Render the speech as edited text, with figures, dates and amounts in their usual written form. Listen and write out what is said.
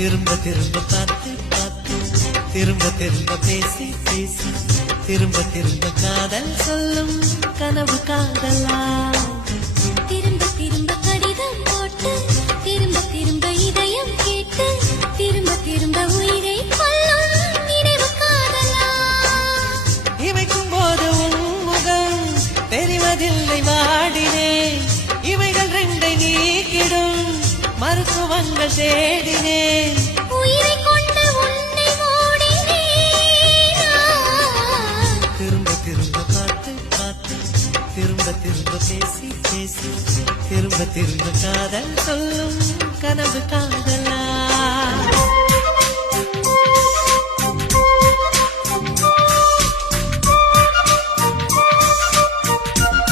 திரும்ப திரும்ப பார்த்து பார்த்து திரும்ப திரும்ப பேசி பேசி திரும்ப திரும்ப காதல் சொல்லும் கனவு காதலா திரும்ப திரும்ப கடிதம் போட்டு திரும்ப திரும்ப இதயம் கேட்டு திரும்ப திரும்ப உயிரை கொல்லும் நினைவு காதலா இமைக்கும் போது உன் முகம் தெரிவதில்லை வாடினேன் இவைகள் ரெண்டை நீக்கிடும் மருத்துவங்கள் தேடினேன் உயிரை கொண்டு உன்னை மூடினேன் திரும்ப திரும்ப பார்த்து பார்த்து திரும்ப திரும்ப பேசி பேசி திரும்ப திரும்ப காதல் சொல்லும் கனவு காதலா